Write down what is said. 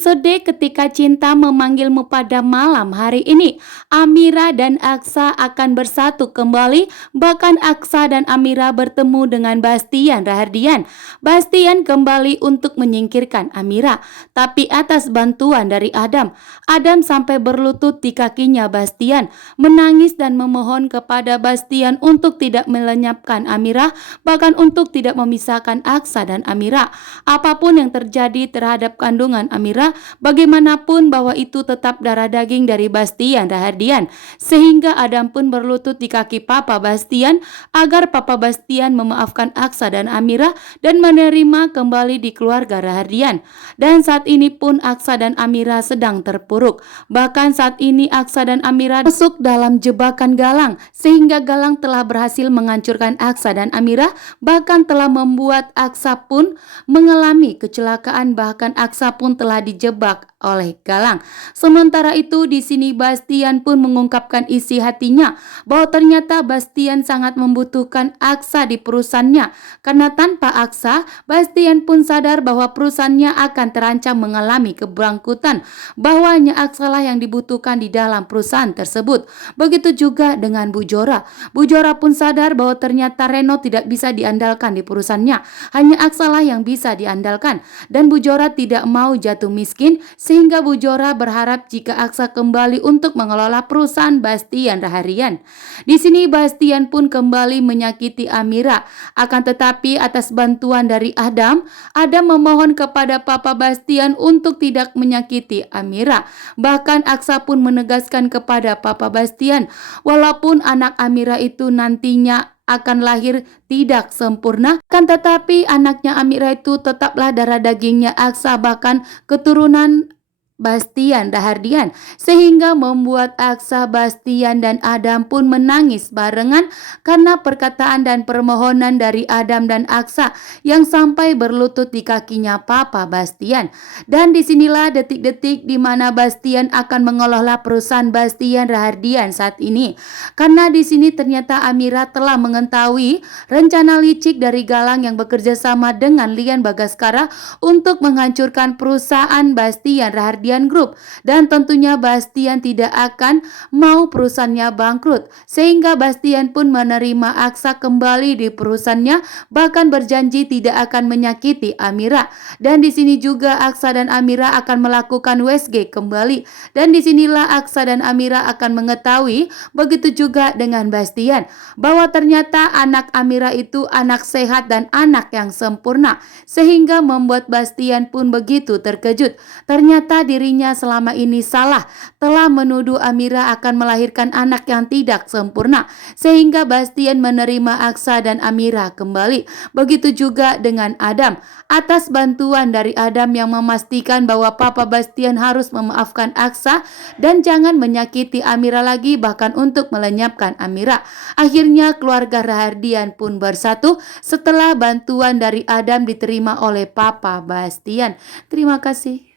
Episode Ketika Cinta Memanggilmu pada malam hari ini, Amira dan Aksa akan bersatu kembali. Bahkan Aksa dan Amira bertemu dengan Bastian Rahardian. Bastian kembali untuk menyingkirkan Amira, tapi atas bantuan dari Adam. Adam sampai berlutut di kakinya Bastian, menangis dan memohon kepada Bastian untuk tidak melenyapkan Amira, bahkan untuk tidak memisahkan Aksa dan Amira. Apapun yang terjadi terhadap kandungan Amira, bagaimanapun bahwa itu tetap darah daging dari Bastian Rahardian. Sehingga Adam pun berlutut di kaki Papa Bastian agar Papa Bastian memaafkan Aksa dan Amira dan menerima kembali di keluarga Rahardian. Dan saat ini pun Aksa dan Amira sedang terpuruk. Bahkan saat ini Aksa dan Amira masuk dalam jebakan Galang, sehingga Galang telah berhasil menghancurkan Aksa dan Amira, bahkan telah membuat Aksa pun mengalami kecelakaan, bahkan Aksa pun telah dijebak oleh Galang. Sementara itu di sini Bastian pun mengungkapkan isi hatinya bahwa ternyata Bastian sangat membutuhkan Aksa di perusahaannya, karena tanpa Aksa Bastian pun sadar bahwa perusahaannya akan terancam mengalami kebangkrutan, bahwa hanya Aksa lah yang dibutuhkan di dalam perusahaan tersebut. Begitu juga dengan Bu Jora. Bu Jora pun sadar bahwa ternyata Reno tidak bisa diandalkan di perusahaannya, hanya Aksa lah yang bisa diandalkan, dan Bu Jora tidak mau jatuh miskin, sehingga Bu Jora berharap jika Aksa kembali untuk mengelola perusahaan Bastian Rahardian. Di sini Bastian pun kembali menyakiti Amira, akan tetapi atas bantuan dari Adam memohon kepada Papa Bastian untuk tidak menyakiti Amira. Bahkan Aksa pun menegaskan kepada Papa Bastian, walaupun anak Amira itu nantinya akan lahir tidak sempurna, kan tetapi anaknya Amira itu tetaplah darah dagingnya Aksa, bahkan keturunan Bastian Rahardian, sehingga membuat Aksa, Bastian dan Adam pun menangis barengan karena perkataan dan permohonan dari Adam dan Aksa yang sampai berlutut di kakinya Papa Bastian. Dan disinilah detik-detik di mana Bastian akan mengelola perusahaan Bastian Rahardian saat ini, karena di sini ternyata Amira telah mengetahui rencana licik dari Galang yang bekerja sama dengan Lian Bagaskara untuk menghancurkan perusahaan Bastian Rahardian Group, dan tentunya Bastian tidak akan mau perusahaannya bangkrut, sehingga Bastian pun menerima Aksa kembali di perusahaannya, bahkan berjanji tidak akan menyakiti Amira. Dan di sini juga Aksa dan Amira akan melakukan WSG kembali, dan disinilah Aksa dan Amira akan mengetahui, begitu juga dengan Bastian, bahwa ternyata anak Amira itu anak sehat dan anak yang sempurna, sehingga membuat Bastian pun begitu terkejut. Ternyata dirinya selama ini salah, telah menuduh Amira akan melahirkan anak yang tidak sempurna, sehingga Bastian menerima Aksa dan Amira kembali. Begitu juga dengan Adam, atas bantuan dari Adam yang memastikan bahwa Papa Bastian harus memaafkan Aksa dan jangan menyakiti Amira lagi, bahkan untuk melenyapkan Amira. Akhirnya keluarga Rahardian pun bersatu setelah bantuan dari Adam diterima oleh Papa Bastian. Terima kasih.